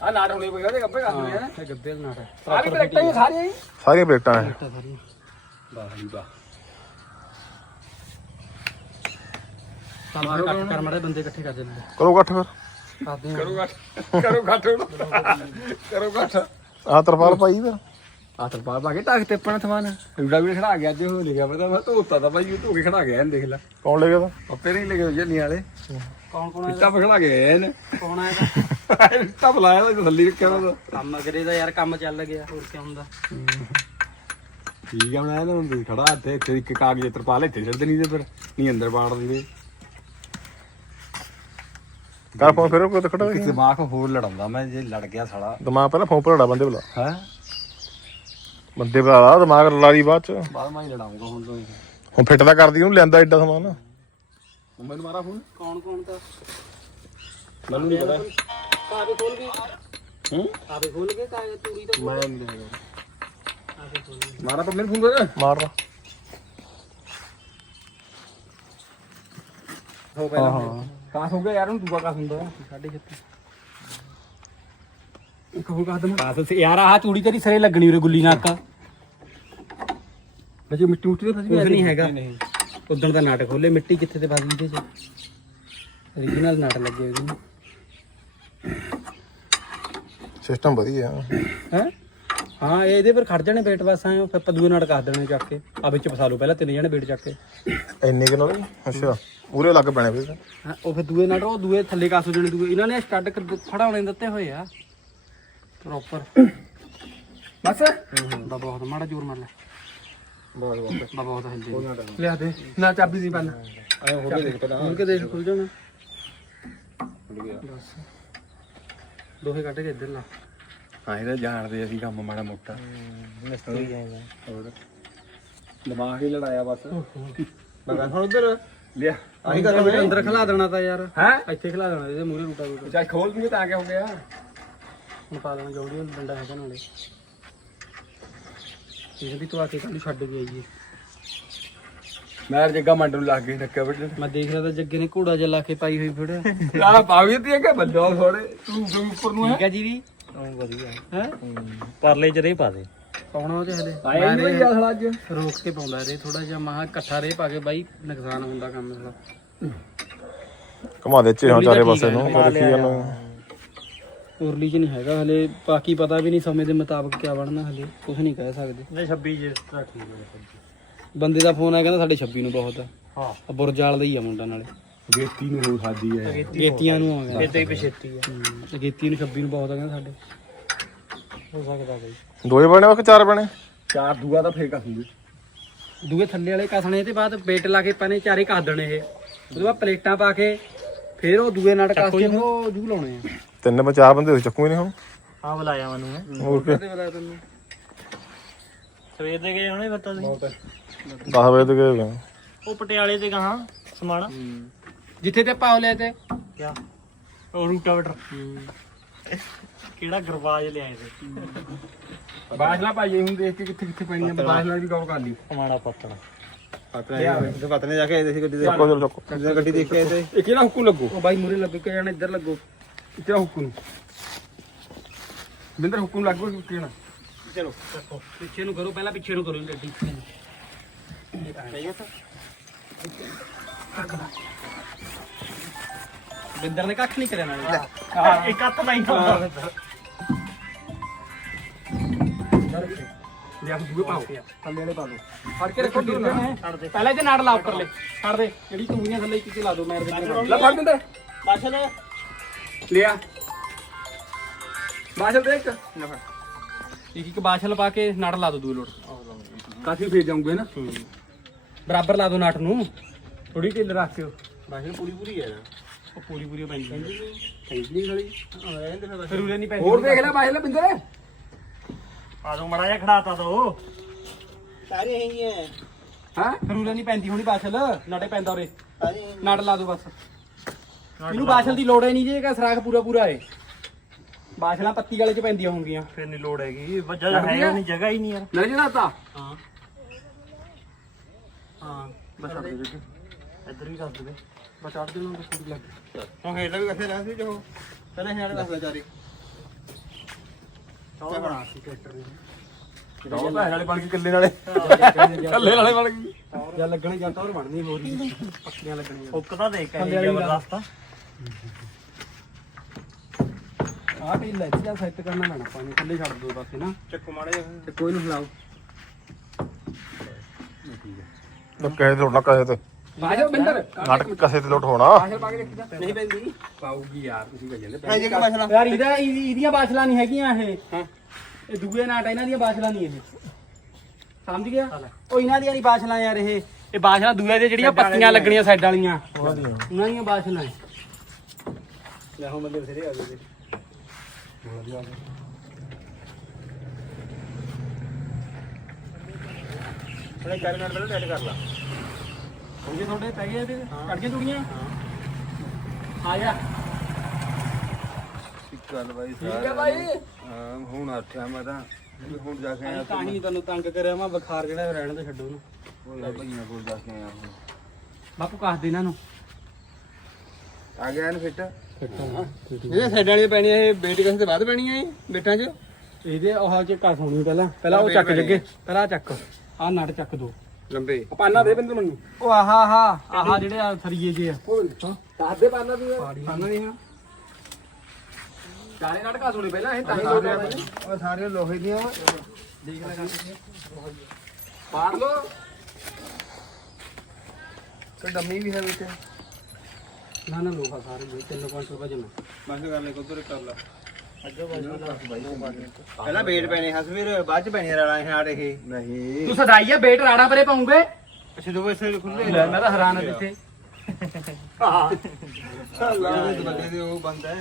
ਆ। ਨਾੜ ਹੋਣੇ ਉਹਦੇ ਕਰ ਦਿੰਦੇ ਆ। ਇਹ ਗੱਬੇ ਦਾ ਨਾਟ ਆ। ਵੀ ਕਰੈਕਟਾਂ ਹੀ ਆ ਸਾਰੀਆਂ ਹੀ? ਸਾਰੀਆਂ ਪਲੇਟਾਂ ਐ ਤਾਂ ਸਾਰੀਆਂ। ਵਾਹ ਜੀ ਵਾਹ। ਚੱਲ ਫਿਰ ਕੱਟ ਕਰ ਮੜੇ ਬੰਦੇ ਇਕੱਠੇ ਕਰ ਦਿੰਦੇ ਕਰੋ ਇਕੱਠ ਫਿਰ। ਕਰਦੇ ਆ। ਕਰੋ ਗੱਠ ਕਰੋ ਗੱਠ ਹੁਣ। ਕਰੋ ਗੱਠ ਆ ਤਰਪਾਲ ਪਾਈ ਦਾ ਆ ਤਰਪਾਲ ਪਾ ਕੇ ਟਾਕ ਤੇ ਪਣਾ ਥਵਾਨ ਰੂੜਾ ਵੀ ਖੜਾ ਗਿਆ ਅੱਜ ਉਹ ਲਿਖਿਆ ਪਤਾ ਮੈਂ ਧੋਤਾ ਤਾਂ ਬਾਈ ਉਹ ਧੋ ਕੇ ਖੜਾ ਗਿਆ ਇਹਨੇ ਦੇਖ ਲੈ। ਕੌਣ ਲੈ ਗਿਆ ਤਾਂ ਪੱਪੇ ਨਹੀਂ ਲਿਖੇ ਜੰਨੀ ਵਾਲੇ। ਕੌਣ ਕੌਣ ਇੱਟਾਂ ਪੇ ਖੜਾ ਗਿਆ ਇਹਨੇ। ਕੌਣ ਆਏਗਾ ਇੱਟਾਂ ਬੁਲਾਇਆ ਤਾਂ ਥੱਲੇ ਰੱਖਿਆ ਉਹਦਾ। ਕੰਮ ਕਰੇ ਦਾ ਯਾਰ ਕੰਮ ਚੱਲ ਗਿਆ। ਹੋਰ ਕੀ ਹੁੰਦਾ? ਠੀਕ ਆ ਮੈਂ ਇਹਨਾਂ ਨੂੰ ਖੜਾ ਇੱਥੇ ਇੱਥੇ ਇੱਕ ਕਾਗਜ਼ ਤਰਪਾਲ ਇੱਥੇ ਛੱਡ ਦੇਣੀ ਤੇ ਫਿਰ ਨਹੀਂ ਅੰਦਰ ਬਾੜ ਦਿੰਦੇ। ਕਰ ਫੋਨ ਫਿਰ ਕੋਈ ਖੜਾ ਹੋਈ ਦਿਮਾਗ ਹੋਰ ਲੜਾਉਂਦਾ ਮੈਂ ਜੇ ਲੜ ਗਿਆ ਸਾਲਾ। ਦਿਮਾਗ ਪਹਿਲਾਂ ਫੋਨ ਪਰ ਲੜਾ ਬੰਦੇ ਬੁਲਾ ਹੈ? ਬੰਦੇ ਬੁਲਾ ਲਾ ਦਿਮਾਗ ਲਾਰੀ ਬਾਅਦ ਚ। ਬਾਅਦ ਮੈਂ ਹੀ ਲੜਾਉਂਗਾ ਹੁਣ ਤੋਂ। ਹੁਣ ਫਿੱਟ ਤਾਂ ਕਰਦੀ ਉਹਨੂੰ ਲੈਂਦਾ ਐਡਾ ਸਮਾਨ। ਮੈਨੂੰ ਮਾਰਾ ਫੋਨ? ਕੌਣ ਕੌਣ ਤਾਂ? ਮੈਨੂੰ ਨਹੀਂ ਪਤਾ। ਕਾਵੇ ਖੋਲ ਗਏ। ਹੂੰ? ਕਾਵੇ ਖੋਲ ਗਏ ਕਾਵੇ ਤੂੜੀ ਤਾਂ ਮੈਂ ਨਹੀਂ ਕਾਵੇ ਖੋਲ ਗਏ। ਮਾਰਾ ਪੰਮੇ ਨੂੰ ਫੋਨ ਕਰ। ਮਾਰ ਲਾ। ਹੋ ਪਹਿਲਾਂ ਕਾਸ ਹੋ ਗਿਆ ਯਾਰ ਹੁਣ ਦੂਆ ਕਾਸ ਹੁੰਦਾ। ਸਾਢੇ 36 ਇੱਕ ਹੋਰ ਕਾ ਦਮ ਕਾਸ ਯਾਰ ਆਹ ਤੂੜੀ ਤੇਰੀ ਸਰੇ ਲੱਗਣੀ ਉਰੇ ਗੁੱਲੀ ਨਾਕ ਵਜੇ ਮਿੱਟੀ ਮੁੱਟੀ ਦੇ ਫਸ ਨਹੀਂ ਹੈਗਾ। ਉਦੋਂ ਦਾ ਨਾਟਕ ਖੋਲੇ ਮਿੱਟੀ ਕਿੱਥੇ ਤੇ ਗਈ ਤੇ ਚ ਰੀਜਨਲ ਨਾਟ ਲੱਗੇ ਉਹਦੇ ਨੂੰ। ਸਿਸਟਮ ਵਧੀਆ। ਹੈ? ਹਾਂ ਇਹ ਇਹਦੇ ਪਰ ਖੜ ਜਾਣੇ ਵੇਟ ਬਸ ਆਏ ਫਿਰ ਪਦੂਏ ਨਾਟ ਕਰ ਦੇਣੇ ਚੱਕ ਕੇ। ਆ ਵਿੱਚ ਫਸਾ ਲਓ ਪਹਿਲਾਂ ਤਿੰਨ ਜਣੇ ਵੇਟ ਚੱਕ ਕੇ। ਇੰਨੇ ਕਿਲੋ ਨਹੀਂ ਅੱਛਾ ਪੂਰੇ ਲੱਗ ਪੈਣੇ ਫਿਰ। ਹਾਂ, ਉਹ ਫਿਰ ਦੂਏ ਨਾਟ ਉਹ ਦੂਏ ਥੱਲੇ ਕਾਸ ਹੋ ਜਾਣੇ ਦੂਏ। ਇਹਨਾਂ ਨੇ ਸਟੱਡ ਖੜਾਉਣੇ ਦਿੱਤੇ ਹੋਏ ਆ। ਪ੍ਰੋਪਰ ਬਸ? ਦਾ ਬਹੁਤ ਮਾੜਾ ਜ਼ੋਰ ਮਾਰ ਲੈ ਬਹੁਤ ਬਹੁਤ। ਦਾ ਬਹੁਤ ਹਿੱਲਦੇ ਲਿਆ ਦੇ ਨਾ ਚਾਬੀ ਦੀ ਬੰਨ। ਆਏ ਹੋ ਗਏ ਦੇਖ ਪਤਾ ਹੁਣ ਕੇ ਦੇਖ ਖੁੱਲ ਜਾਣਾ ਖੁੱਲ ਗਿਆ। ਬਸ। ਦੋਹੇ ਕੱਢ ਕੇ ਇੱਧਰ ਲਾ। ਹਾਂ ਇਹਦਾ ਜਾਣਦੇ ਅਸੀਂ ਕੰਮ ਮਾੜਾ ਮੋਟਾ। ਮਿਸਤਰੀ ਜਾਏਗਾ ਹੋਰ? ਦਿਮਾਗ ਹੀ ਲੜਾਇਆ ਬਸ। ਮੈਂ ਹੁਣ ਉਧਰ? ਲਿਆ। ਆਹੀ ਕਰ ਅੰਦਰ ਅੰਦਰ ਖਿਲਾ ਦੇਣਾ ਤਾਂ ਯਾਰ। ਹੈ? ਇੱਥੇ ਖਿਲਾ ਦੇਣਾ ਇਹਦੇ ਮੂਰੇ ਰੂਟਾ ਰੂਟਾ। ਚਾਹ ਖੋਲ ਦੂੰਗੇ ਤਾਂ ਕਿਆ ਹੋ ਗਿਆ। ਹੁਣ ਪਾ ਦੇਣਾ ਜੌੜੀ ਡੰਡਾ ਹੈਗਾ ਨਾਲੇ। ਇਹ ਵੀ ਤੂੰ ਆ ਕੇ ਕੱਲ ਛੱਡ ਕੇ ਆਈਏ। ਮੈਂ ਜੱਗਾ ਮੰਡ ਨੂੰ ਲੱਗ ਗਈ ਨੱਕੇ ਵੱਢਣ ਮੈਂ ਦੇਖ ਰਿਹਾ ਤਾਂ ਜੱਗੇ ਨੇ ਘੋੜਾ ਜਿਹਾ ਲਾ ਕੇ ਪਾਈ ਹੋਈ ਫੜ ਆ ਪਾਵੀ ਤੀ ਕਿ ਬੰਦਾ ਥੋੜੇ ਤੂੰ ਤੂੰ ਉੱਪਰ ਨੂੰ ਠੀਕ ਹੈ? ਜੀ ਵੀ? ਵਧੀਆ। ਹੈ? ਪਰਲੇ ਚ ਰੇ ਪਾ ਦੇ। ਪਾਉਣਾ ਉਹਦੇ ਹਲੇ। ਆਇਆ ਨਹੀਂ ਹਲਾ ਅੱਜ। ਰੋਕ ਕੇ ਪਾਉਂਦਾ ਰੇ ਥੋੜਾ ਜਿਹਾ ਮਹਾ ਇਕੱਠਾ ਰੇ ਪਾ ਕੇ ਬਾਈ ਨੁਕਸਾਨ ਹੁੰਦਾ ਕੰਮ ਥੋੜਾ ਘੁਮਾ ਦੇ ਚ ਹਾਂ ਚਾਰੇ ਪਾਸੇ ਨੂੰ ਦੇਖੀ ਜਾਣਾ ਉਰਲੀ ਚ ਨਹੀਂ ਹੈਗਾ ਹਲੇ ਬਾਕੀ ਪਤਾ ਵੀ ਨਹੀਂ ਸਮੇਂ ਦੇ ਮੁਤਾਬਕ ਕਿਆ ਬਣਨਾ ਹਲੇ ਕੁਝ ਨਹੀਂ ਕਹਿ ਸਕਦੇ। ਨਹੀਂ 26 ਜੇ ਤਾਂ ਠੀਕ ਹੈ ਬੰਦੇ ਦਾ ਫੋਨ ਆਇਆ ਕਹਿੰਦਾ ਸਾਡੇ 26 ਨੂੰ ਬਹੁਤ ਆ। ਹਾਂ। ਆ ਬੁਰਜਾਲ ਦਾ ਹੀ ਆ ਮੁੰਡਾ ਨਾਲੇ। ਗੇਤੀ ਨੂੰ ਹੋ ਖਾਦੀ ਹੈ। ਗੇਤੀਆਂ ਨੂੰ ਆ ਗਿਆ ਹੀ ਪਛੇਤੀ ਆ। ਹੂੰ, ਗੇਤੀ ਨੂੰ 26 ਨੂੰ ਬਹੁਤ ਆ ਕਹਿੰਦਾ ਸਾਡੇ। ਹੋ ਸਕਦਾ ਬਈ। ਦੋਏ ਬਣੇ ਵਾ ਕਿ ਚਾਰ ਬਣੇ? ਚਾਰ ਦੂਆ ਤਾਂ ਫੇਰ ਕਸੂਗੇ ਦੂਏ ਥੱਲੇ ਵਾਲੇ ਕਸਣੇ ਤੇ ਬਾਅਦ ਬੇਟ ਲਾ ਕੇ ਪਾਣੇ ਚਾਰੇ ਕੱਸ ਦੇਣੇ ਇਹ। ਉਹਦੇ ਬਾਅਦ ਪਲੇਟਾਂ ਪਾ ਕੇ ਫਿਰ ਉਹ ਦੂਏ ਨਾਟ ਕੱਸ ਕੇ ਉਹ ਜੂ ਲਾਉਣੇ ਆ। ਤਿੰਨ ਮੈਂ ਚਾਰ ਬੰਦੇ ਚੱਕੂਗੇ ਨਹੀਂ ਹੁਣ? ਆ ਬੁਲਾਇਆ ਮੈਨੂੰ ਮੈਂ। ਹੋਰ ਕੀ? ਸਵੇਰ ਦੇ ਗਏ ਹੋਣੇ ਫਿਰ ਤਾਂ ਤੁਸੀਂ? 10 ਵਜੇ ਤੱਕ ਗਏ ਉਹ ਪਟਿਆਲੇ ਤੇ ਕਹਾਂ ਸਮਾਣਾ? ਜਿੱਥੇ ਤੇ ਪਾਉ ਲਏ ਤੇ? ਕਿਆ? ਉਹ ਰੂਟਾਵੇਟਰ। ਕਿਹੜਾ ਗਰਵਾਜ ਲਿਆਏ ਤੇ? ਬਾਸ਼ਲਾ ਭਾਈ ਹੁਣ ਦੇਖ ਕੇ ਕਿੱਥੇ ਕਿੱਥੇ ਪੈਣੀ ਆ ਬਾਸ਼ ਨਾਲ ਵੀ ਗੌਰ ਕਰ ਲਈ ਸਮਾਣਾ ਪੱਤਣਾ ਪਤਨੇ ਜਾ ਕੇ ਆਏ ਸੀ ਗੱਡੀ ਦੇ ਚੱਕੋ ਚਲੋ ਚੱਕੋ। ਗੱਡੀ ਦੇਖ ਕੇ ਆਏ ਸੀ ਇਹ ਕਿਹੜਾ ਹੁਕੂ ਲੱਗੋ। ਉਹ ਬਾਈ ਮੂਰੇ ਲੱਗ ਕੇ ਜਾਣਾ ਇੱਧਰ ਲੱਗੋ। ਕਿਹੜਾ ਹੁਕੂ ਨੂੰ ਬਿੰਦਰ ਹੁਕੂ ਨੂੰ ਲੱਗੋ ਕਿਹੜਾ ਚਲੋ ਪਿੱਛੇ ਨੂੰ ਕਰੋ ਪਹਿਲਾਂ ਪਿੱਛੇ ਨੂੰ ਕਰੋ ਗੱਡੀ। ਬਿੰਦਰ ਨੇ ਕੱਖ ਨਹੀਂ ਕਰਿਆ ਨਾਲੇ। ਇੱਕ ਹੱਥ ਨਾ ਲਿਆ ਦੂਏ ਪਾਓ। ਥੱਲੇ ਵਾਲੇ ਪਾ ਦੋ। ਫੜ ਕੇ ਰੱਖੋ ਦੋਨੇ ਪਹਿਲਾਂ ਇਹਦੇ ਨਾੜ ਲਾ ਉੱਪਰ ਲੈ ਛੱਡ ਦੇ। ਜਿਹੜੀ ਤੂੜੀਆਂ ਥੱਲੇ ਇੱਕ ਲਾ ਦੋ ਮੈਂ ਇਹਦੇ ਨਾਲ ਲੈ ਫੜ ਬਿੰਦਰ। ਬਾਸ਼ਲ ਲਿਆ। ਬਾਸ਼ਲ ਫੜ। ਇੱਕ ਇੱਕ ਬਾਸ਼ਲ ਪਾ ਕੇ ਨਾੜ ਲਾ ਦੋ ਦੂਏ ਲੋਟ। ਕਾਫੀ ਫੇਰ ਜਾਉਂਗੇ ਨਾ। ਬਰਾਬਰ ਲਾ ਦੋ ਨਾਟ ਨੂੰ। ਥੋੜੀ ਢਿੱਲ ਰੱਖ ਕੇ ਬਾਸ਼ਲ ਪੂਰੀ ਪੂਰੀ ਹੈ ਨਾ। ਉਹ ਪੂਰੀ ਪੂਰੀ ਪੈਂਦੀ ਸੈਂਟਰੀ ਵਾਲੀ ਫਿਰ ਉਰੇ ਨਹੀਂ ਪੈਂਦੀ। ਹੋਰ ਦੇਖ ਲੈ ਬਾਸ਼ਲ ਬਿੰਦਰ। ਆ ਦੋ ਮੜਾ ਜਿਹਾ ਖੜਾਤਾ ਦੋ ਸਾਰੇ ਹੀ ਹੈ ਹਾਂ? ਫਿਰ ਉਰੇ ਨਹੀਂ ਪੈਂਦੀ ਹੋਣੀ ਬਾਸ਼ਲ। ਨਾੜੇ ਪੈਂਦਾ ਉਰੇ। ਨਾੜ ਲਾ ਦੋ ਬਸ। ਇਹਨੂੰ ਬਾਸ਼ਲ ਦੀ ਲੋੜ ਹੀ ਨਹੀਂ ਜੇ ਕਿ ਸਰਾਖ ਪੂਰਾ ਪੂਰਾ ਹੈ। ਬਾਸ਼ਲਾਂ ਪੱਤੀ ਵਾਲੇ ਚ ਪੈਂਦੀਆਂ ਹੋਣਗੀਆਂ। ਫਿਰ ਨਹੀਂ ਲੋੜ ਹੈਗੀ। ਵੱਜਾ ਹੈ ਨਹੀਂ ਜਗ੍ਹਾ ਹੀ ਨਹੀਂ ਯਾਰ। ਲੈ ਜਣਾ ਤਾ ਹਾਂ। ਹਾਂ ਬਸ ਛੱਡ ਦੇ ਇੱਧਰ ਵੀ ਕਰ ਬਸ ਅੱਧ ਨੂੰ ਕੁੜੀ ਲੱਗ ਹੁਣ ਖੇਡ ਵੀ ਕਿੱਥੇ ਰਹਿ ਸੀ ਜੋ। ਪਹਿਲਾਂ ਹੀ ਦੱਸ ਵਿਚਾਰੀ ਚੌੜਾ ਬਣਾ ਸੀ ਟਰੈਕਟਰ ਨੇ ਦੋ ਭੈਣ ਵਾਲੇ ਬਣ ਕੇ ਕਿੱਲੇ ਨਾਲੇ। ਕੱਲੇ ਨਾਲੇ ਬਣ ਗਏ। ਜਾਂ ਲੱਗਣੇ ਜਾਂ ਤਾਂ ਹੋਰ ਬਣਨੀ ਹੋਰ। ਹੀ ਪੱਕੀਆਂ ਲੱਗਣੀਆਂ। ਹੁੱਕ ਤਾਂ ਦੇਖ ਕੇ ਥੱਲੇ ਵਾਲੀ ਜ਼ਬਰਦਸਤ ਆ ਆਹ ਢੀਲ ਲੈ ਜਾਂ ਸੈੱਟ ਕਰਨਾ ਪੈਣਾ ਪਾਣੀ ਥੱਲੇ ਛੱਡ ਦੋ ਬਸ ਨਾ? ਚੱਕੋ ਮਾੜੇ ਤੇ ਕੋਈ ਨੂੰ ਹਿਲਾਓ ਤਾਂ ਕਹੇ ਤੇ ਹੋਣਾ ਕਹੇ ਤੇ। ਆ ਜਾਓ ਬਿੰਦਰ। ਨਾਟਕ ਕਸੇ ਤੇ ਲੋਟ ਹੋਣਾ। ਬਾਸ਼ਲ ਪਾ ਕੇ ਦੇਖੀ ਤਾਂ ਨਹੀਂ ਪੈਂਦੀ। ਪਾਉਗੀ ਯਾਰ ਤੁਸੀਂ ਭਜਨ ਦੇ ਹੈ ਜੇ ਕਿ ਮਸਲਾ ਯਾਰ ਇਹਦਾ ਇਹਦੀ- ਇਹਦੀਆਂ ਬਾਸ਼ਲਾਂ ਨਹੀਂ ਹੈਗੀਆਂ ਇਹ। ਇਹ ਦੂਏ ਨਾਟ ਇਹਨਾਂ ਦੀਆਂ ਬਾਸ਼ਲਾਂ ਨਹੀਂ ਇਹ। ਸਮਝ ਗਿਆ? ਉਹ ਇਹਨਾਂ ਦੀਆਂ ਨਹੀਂ ਬਾਸ਼ਲਾਂ ਯਾਰ ਇਹ। ਇਹ ਬਾਸ਼ਲਾਂ ਦੂਏ ਦੇ ਜਿਹੜੀਆਂ ਪੱਤੀਆਂ ਲੱਗਣੀਆਂ ਸਾਈਡ ਵਾਲੀਆਂ। ਉਹਨਾਂ ਦੀਆਂ ਬਾਸ਼ਲਾਂ ਲੈ ਹੁਣ ਬੰਦੇ ਬਥੇਰੇ ਆ ਗਏ ਉਹਨੇ ਚਾਰ ਮਿੰਟ ਪਹਿਲਾਂ ਟੈਟ ਕਰ ਲਾ। ਹੋਗੇ ਤੁਹਾਡੇ ਪੈ ਗਏ ਇਹਦੇ ਕੱਢ ਕੇ ਚੁੜੀਆਂ ਆ ਜਾ। ਗੱਲ ਬਾਈ ਠੀਕ ਹੈ ਭਾਈ ਹਾਂ ਹੁਣ ਆਠਿਆ ਮੈਂ ਤਾਂ ਵੀ ਹੁਣ ਜਾ ਕੇ ਆਇਆ ਤਾਂ ਹੀ ਤੁਹਾਨੂੰ ਤੰਗ ਕਰਿਆ ਮੈਂ ਬੁਖਾਰ ਜਿਹੜਾ ਰਹਿਣ ਤੇ ਛੱਡੋ ਨੂੰ ਉਹ ਲੈ ਭਈਆਂ ਕੋਲ ਜਾ ਕੇ ਆਇਆ ਹੁਣ। ਬਾਪੂ ਕਾਸ ਦੇ ਇਹਨਾਂ ਨੂੰ। ਆ ਗਿਆ ਇਹਨੂੰ ਫਿੱਟ? ਇਹਦੇ ਸਾਈਡ ਵਾਲੀ ਪੈਣੀ ਇਹ ਬੇਟ ਕਿਸੇ ਤੇ ਵੱਧ ਪੈਣੀ ਹੈ ਬੇਟਾਂ 'ਚ? ਇਹਦੇ ਉਹ ਚ ਕੱਸ ਹੋਣੀ ਪਹਿਲਾਂ। ਪਹਿਲਾਂ ਉਹ ਚੱਕ ਜੱਗੇ। ਪਹਿਲਾਂ ਆਹ ਚੱਕ। ਆਹ ਨਟ ਚੱਕ ਦੋ। ਲੰਬੇ। ਪਾਨਾ ਦੇ ਬਿੰਦਰ ਮੈਨੂੰ। ਉਹ ਆਹਾ ਆਹਾ ਆਹਾ ਜਿਹੜੇ ਆ ਥਰੀਏ ਜੇ ਆ। ਦੱਸ ਦੇ ਪਾਨਾ ਤੂੰ ਪਾਣਾ ਨਹੀਂ ਹਾਂ ਚਾਰੇ ਨਾਟ ਘਾ ਸੁਣੀ ਪਹਿਲਾਂ ਇਹ ਤਾਂ ਹੀ ਲੋਟ ਆਇਆ ਉਹ ਸਾਰੇ ਲੋਹੇ ਦੀਆਂ। ਵਾ। ਪਾੜ ਲੋ ਤੇ ਡੰਮੀ ਵੀ ਹੈ ਵਿੱਚ। ਨਾ ਨਾ ਲੋਹਾ ਸਾਰੇ ਜੀ 3.5 ਵਜਨ ਬਸ ਕਰ ਲੈ ਕੋਤਰੇ ਕਰ ਲਾ। ਪਹਿਲਾਂ ਵੇਟ ਪੈਣੇ ਹਸਵੀਰ ਬਾਅਦ ਚ ਪੈਣੇ ਰਾਣਾ ਹਾੜ ਇਹ। ਨਹੀਂ। ਤੂੰ ਸਦਾਈ ਆ ਬੇਟ ਰਾੜਾ ਪਰੇ ਪਾਉਂਗੇ? ਅੱਛਾ ਦੋ ਵੈਸੇ ਖੁੱਲੇ ਲੈ ਮੈਂ ਤਾਂ ਹੈਰਾਨ ਆ ਦਿੱਤੇ ਬੰਦੇ ਦੇ ਉਹ ਬੰਦ ਹੈ।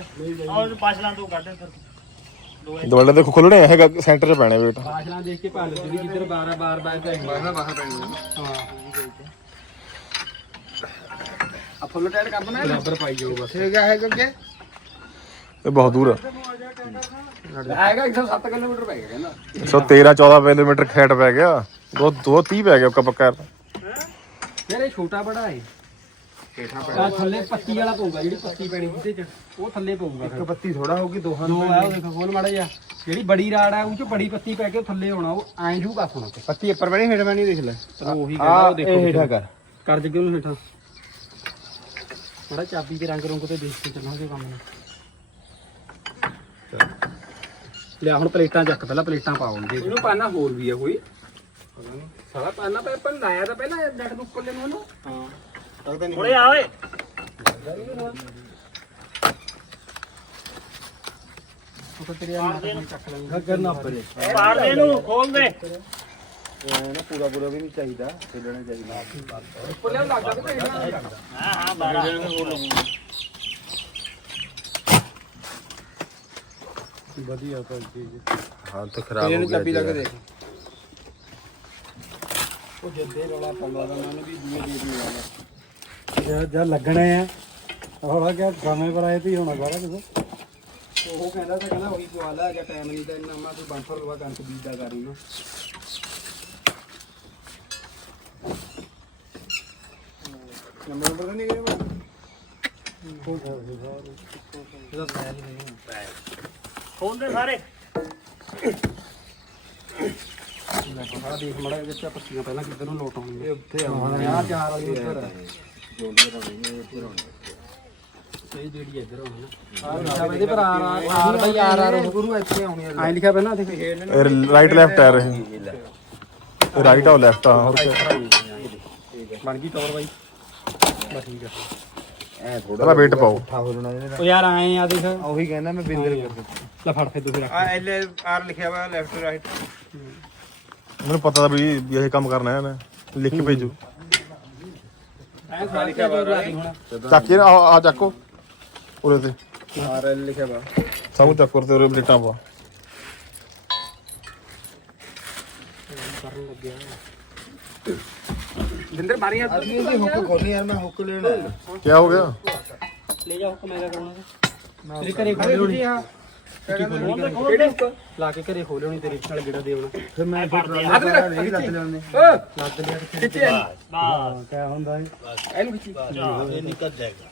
ਔਰ ਬਾਸ਼ਲਾਂ ਤੋਂ ਕੱਢ ਫਿਰ ਦੁਆਲੇ ਦੇਖੋ ਖੁੱਲਣੇ ਹੈਗਾ ਸੈਂਟਰ 'ਚ ਪੈਣੇ ਵੇਟ ਬਾਸ਼ਲਾਂ ਦੇਖ ਕੇ ਭਾਲ ਜਿਹੜੀ ਜਿੱਧਰ 12 ਬਾਰ ਬਾਰ ਦਾ ਬਾਹਰ ਬਾਹਰ ਪੈਣੇ ਹਾਂ। ਫੁੱਲ ਟਾਈਟ ਕਰ ਦਣਾ ਬਰਾਬਰ ਪਾਈ ਜਾਓ ਬਸ। ਠੀਕ ਹੈ ਕਿਉਂਕਿ ਇਹ ਬਹੁਤ ਦੂਰ ਆ। ਹੈਗਾ 107 ਕਿਲੋਮੀਟਰ ਪੈ ਗਿਆ ਕਹਿੰਦਾ। 113 14 ਕਿਲੋਮੀਟਰ ਖੇਟ ਪੈ ਗਿਆ। ਦੋ ਦੋ 30 ਪੈ ਗਿਆ ਪੱਕਾ ਇਹ ਛੋਟਾ ਬੜਾ ਹੈ ਆ ਥੱਲੇ ਪੱਤੀ ਵਾਲਾ ਪਊਗਾ ਜਿਹੜੀ ਪੱਤੀ ਪੈਣੀ ਜਿਹਦੇ ਚ ਉਹ ਥੱਲੇ ਪਊਗਾ ਫਿਰ। ਪੱਤੀ ਥੋੜਾ ਹੋਊਗੀ ਦੋਹਾਂ ਦੋ ਆ ਉਹ ਦੇਖੋ ਖੋਲ ਮਾੜਾ ਜਿਹਾ। ਜਿਹੜੀ ਬੜੀ ਰਾੜ ਆ ਉਹ ਚ ਬੜੀ ਪੱਤੀ ਪੈ ਕੇ ਥੱਲੇ ਆਉਣਾ ਉਹ ਐਂ ਜੂ ਬਸ ਹੁਣ ਪੱਤੀ ਉੱਪਰ ਪੈਣੀ ਹੇਠ ਪੈਣੀ ਦੇਖ ਲੈ। ਉਹੀ ਕਹਿੰਦਾ ਉਹ ਦੇਖੋ ਇਹ ਹੇਠਾਂ ਕਰ। ਕਰ ਜਗੇ ਉਹਨੂੰ ਹੇਠਾਂ। ਥੋੜਾ ਚਾਬੀ ਦੇ ਰੰਗ ਰੰਗ ਤੇ ਦੇਖ ਕੇ ਚੱਲਾਂਗੇ ਕੰਮ ਨੂੰ। ਲਿਆ ਹੁਣ ਪਲੇਟਾਂ ਚੱਕ ਪਹਿਲਾਂ ਪਲੇਟਾਂ ਪਾਉਂਗੇ ਇਹਨੂੰ ਪਾਨਾ ਹੋਰ ਵੀ ਹੈ ਕੋਈ। ਸਾਲਾ ਪਾਨਾ ਪੈ ਪਰ ਲਾਇਆ ਤਾਂ ਪਹਿਲਾਂ ਜੱਟ ਨੂੰ ਉੱਪਰ ਨੂੰ ਉਹਨੂੰ। ਥੋੜੇ ਆ ਓਏ। ਉਹ ਤੇਰੇ ਆ ਚੱਕ ਲਾਂਗੇ ਕਰਨਾ ਪਰੇ। ਪਾੜ ਦੇ ਇਹਨੂੰ ਖੋਲ ਦੇ। ਨਾ ਪੂਰਾ ਪੂਰਾ ਵੀ ਨਹੀਂ ਚਾਹੀਦਾ ਖੇਡਣਾ ਚਾਹੀਦਾ ਉੱਪਰ ਲਿਆ ਲੱਗ ਜਾਂਦਾ ਇਹਨਾਂ ਨੂੰ ਹਾਂ ਹਾਂ ਬਾਰਾ ਹੋਰ ਲਵਾਂਗਾ ਵਧੀਆ ਭਾਈ ਚੀਜ਼ ਹਾਲਤ ਖਰਾਬ ਹੋ ਗਿਆ ਚਾਬੀ ਲੱਗ ਦੇਖ। ਉਹ ਜੱਦੇ ਰੌਲਾ ਪਾਉਂਦਾ ਤਾਂ ਮੈਨੂੰ ਵੀ ਦੂਏ ਦੇ ਦੇ ਵਾਲਾ। ਜਦ ਲੱਗਣੇ ਆ। ਹੌਲਾ ਕਿਆ ਗਾਵੇਂ ਪਰ ਆਏ ਤੀ ਹੋਣਾ ਸਾਰਾ ਕੁਝ ਉਹ ਕਹਿੰਦਾ ਤਾਂ ਕਹਿੰਦਾ ਉਹੀ ਸਵਾਲ ਆ ਜਾਂ ਟਾਈਮ ਨਹੀਂ ਤਾਂ ਇੰਨਾ ਮਾ ਕੋਈ ਬੰਪਰ ਲਵਾ ਕਣਕ ਬੀਜਦਾ ਕਰੀ ਨਾ। ਨੰਬਰ ਨੰਬਰ ਤਾਂ ਨਹੀਂ ਇਹਦਾ ਨਹੀਂ ਖੋਲ ਦੇ ਸਾਰੇ। ਲੈ ਸਾਰਾ ਦੇਖ ਮੜਾ ਵਿੱਚ ਪੱਤੀਆਂ ਪਹਿਲਾਂ ਕਿੱਧਰ ਨੂੰ ਲੋਟ ਆਉਣਗੀਆਂ ਉੱਥੇ ਹਾਂ ਯਾਰ ਚਾਰ ਵਾਲੀ ਉੱਪਰ ਜੋਲੀਆਂ ਤਾਂ ਨਹੀਂ ਇਹ। ਪੂਰਾ ਇਹ ਜਿਹੜੀ ਇੱਧਰ ਹੋਣੀ ਇਹਦੇ ਪਰ ਆਰ ਆਰ ਬਾਈ ਆਰ ਆਰ ਗੁਰੂ ਇੱਥੇ ਆਉਣੀ ਐ ਲਿਖਿਆ ਪਹਿਲਾਂ ਦੇਖ ਰਾਈਟ ਲੈਫਟ ਟਾਇਰ ਇਹ ਰਾਈਟ ਆ ਲੈਫਟ ਆ ਹੋਰ। ਬਣ ਗਈ ਟੌਰ ਬਾਈ। ਐ ਥੋੜਾ ਪਹਿਲਾਂ weight ਪਾਓ। ਹੋ ਜਾਣਾ ਉਹ ਯਾਰ ਆਏ ਆ ਦੇਖ। ਉਹੀ ਕਹਿੰਦਾ ਮੈਂ ਬਿੰਦਰ ਕਰ ਲੈ ਫੜ ਫੇ ਤੁਸੀਂ ਰੱਖ ਆ ਐਲ ਆਰ ਲਿਖਿਆ ਵਾ ਲੈਫਟ ਰਾਈਟ ਮੈਨੂੰ ਪਤਾ ਤਾਂ ਵੀ ਵੀ ਇਹ ਕੰਮ ਕਰਨਾ ਹੈ ਮੈਂ। ਲਿਖ ਕੇ ਭੇਜੂ। ਐ ਸਾਰੀ ਕਿਆ ਹੁਣ। ਚੱਕ ਕੇ ਨਾ ਆ ਚੱਕੋ। ਉਰੇ ਤੇ। ਆਰ ਐਲ ਲਿਖਿਆ ਵਾ। ਸਭ ਕੁਝ ਚੱਕੋ ਤੇ ਉਰੇ ਪਲੇਟਾਂ ਪਾ। ਕਰਨ ਲੱਗਿਆ। ਜਿੰਦਰ ਮਾਰੀ ਆ। ਅਸੀਂ ਇਹਦੀ ਹੁੱਕ ਖੋਲਣੀ ਯਾਰ ਮੈਂ ਹੁੱਕ ਲੈਣਾ। ਕੀ ਹੋ ਗਿਆ? ਲੈ ਜਾ ਹੁਕਮ ਮੈਂ ਕਰਾਉਣਾ ਤੇਰੇ ਘਰੇ ਖੋਲੇ ਹੋਣੀ। ਕਿਹੜੀ ਲਾ ਕੇ ਘਰੇ ਖੋਲੇ ਹੋਣੀ ਤੇਰੇ ਨਾਲ ਗਿੜਾ ਦੇ ਆਉਣਾ ਫਿਰ ਮੈਂ ਫਿਰ ਨਹੀਂ ਲੱਗ ਲੈਣੇ ਲੱਦ ਲਿਆ ਕਿੱਥੇ ਬਸ ਕਿਆ ਹੁੰਦਾ ਹੈ ਇਹਨੂੰ ਖਿੱਚੀ। ਇਹ ਨਿਕਲ ਜਾਏਗਾ।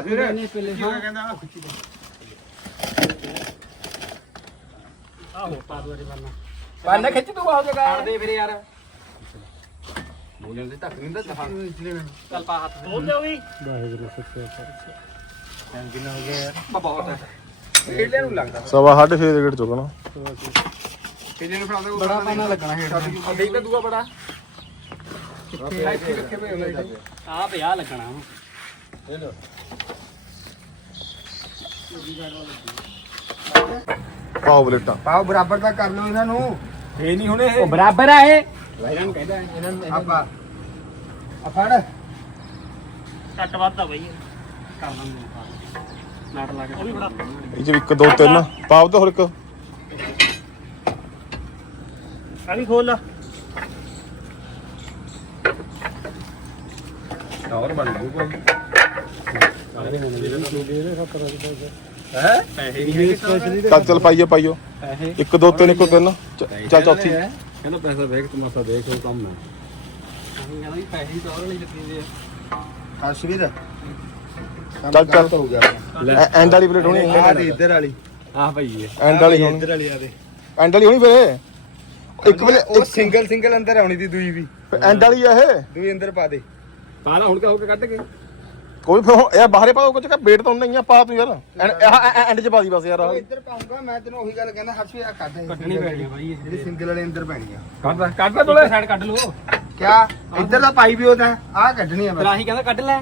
ਅਸਰ ਨਹੀਂ ਪਹਿਲੇ ਹਾਂ। ਆਹੋ ਪਾ ਦੋ ਬੰਨਾ ਪਾਣਾ ਖਿੱਚ ਤੂੰ ਆਹ ਜਗਾ ਕਰ ਦੇ ਫਿਰ ਯਾਰ। ਬੋਲਣ ਦੇ ਧੱਕ ਨਹੀਂ ਦਾ ਦਫਾ ਚੱਲ ਪਾ ਹੱਥ ਬੋਲ ਦਿਓ ਵੀ। ਵਾਹਿਗੁਰੂ ਸੱਚੇ ਟਾਈਮ ਕਿੰਨਾ ਹੋ ਗਿਆ ਯਾਰ। ਬਹੁਤ ਹੈ ਇਹਦੇ ਨੂੰ ਲੱਗਦਾ। ਸਵਾ 6.5 ਦੇ ਗੇਟ ਚੁੱਕਣਾ। ਇਹਦੇ ਨੂੰ ਫੜਾਉਂਦਾ ਬੜਾ ਪਾਣਾ ਲੱਗਣਾ ਹੇਠ ਆ ਦੇਖ ਤਾਂ ਦੂਆ ਬੜਾ। ਕਿੱਥੇ ਇੱਥੇ ਰੱਖੇ ਪਏ ਉਹਨਾਂ ਦੇ ਆ ਪਿਆ ਲੱਗਣਾ ਪਾਓ ਬਰਾਬਰ ਤਾਂ ਕਰ ਲਓ ਇਹਨਾਂ ਨੂੰ। ਇਹ ਨਹੀਂ ਹੁਣ ਇਹ। ਉਹ ਬਰਾਬਰ ਆ ਇਹ। ਇਹਨਾਂ ਨੂੰ ਕਹਿੰਦਾ ਇਹਨਾਂ ਨੂੰ ਆਪਾਂ ਆ ਫੜ। ਘੱਟ ਵੱਧ ਆ ਬਈ। ਕਰ ਲਾਂਗੇ ਨਾਟ ਲਾ ਕੇ ਉਹ ਵੀ ਬੜਾ ਇਹ ਚ ਇੱਕ ਦੋ ਤਿੰਨ। ਪਾਓ ਤਾਂ ਹੋਰ ਇੱਕ। ਆ ਵੀ ਖੋਲ ਲਾ। ਹੋਰ ਬਣ ਲਊਗਾ ਹੈ? ਪੈਸੇ ਨਹੀਂ ਹੈਗੇ ਚੱਲ ਚੱਲ ਪਾਈਓ ਪਾਈਓ। ਪੈਸੇ। ਇੱਕ ਦੋ ਤਿੰਨ ਇੱਕ ਤਿੰਨ। ਚ- ਚੱਲ ਚੌਥੀ। ਕਹਿੰਦਾ ਪੈਸਾ ਵੇਖ ਤਮਾਸਾ ਦੇਖ ਉਹ ਕੰਮ ਹੈ। ਕਹਿੰਦਾ ਵੀ ਪੈਸੇ ਹੀ ਤੌਰ ਨਹੀਂ ਲੱਗੇ ਹਰਸ਼ਵੀਰ ਚੱਲ, ਚੱਲ। ਹੋ ਗਿਆ ਐਂਡ ਵਾਲੀ ਪਲੇਟ ਹੋਣੀ ਆ ਦੇ ਇੱਧਰ ਵਾਲੀ। ਆਹ ਭਾਈ ਐਂਡ ਵਾਲੀ ਹੋਣੀ। ਇੱਧਰ ਵਾਲੀ ਆ ਦੇ। ਐਂਡ ਵਾਲੀ ਹੋਣੀ ਫਿਰ? ਇੱਕ ਵੇਲੇ ਉਹ ਸਿੰਗਲ ਸਿੰਗਲ ਅੰਦਰ ਆਉਣੀ ਦੀ ਦੂਈ ਵੀ। ਐਂਡ ਵਾਲੀ ਆ ਇਹ? ਦੂਈ ਅੰਦਰ ਪਾ ਦੇ। ਪਾ ਲਾ ਹੁਣ ਕਾ ਹੋ ਕੇ ਕੱਢ ਕੇ। ਕੋਈ ਫਿਰ ਹੁਣ ਇਹ ਬਾਹਰੇ ਪਾਓ ਕੁਝ ਵੇਟ ਤਾਂ ਨਹੀਂ ਆ ਪਾ ਤੂੰ ਯਾਰ। ਐਂਡ ਚ ਪਾ ਦੀ ਬਸ ਯਾਰ ਆਹ। ਇੱਧਰ ਪਾਉਂਗਾ ਮੈਂ ਤੈਨੂੰ ਉਹੀ ਗੱਲ ਕਹਿੰਦਾ ਹਰਸ਼ਵੀਰ ਆ ਕੱਢ ਇਹ ਕੱਢਣੀ ਪੈਣੀ ਆ ਭਾਈ ਜਿਹੜੀ ਸਿੰਗਲ ਵਾਲੇ ਅੰਦਰ ਪੈਣੀ ਆ। ਕੱਢਦਾ ਕੱਢਦਾ ਦੋਲੇ ਸਾਈਡ ਕੱਢ ਲਓ। ਕਿਆ? ਇੱਧਰ ਦਾ ਪਾਈ ਵੀ ਉਹਦਾ ਆ ਕੱਢਣੀ ਆ ਬਸ। ਆਹੀ ਕਹਿੰਦਾ ਕੱਢ ਲੈ।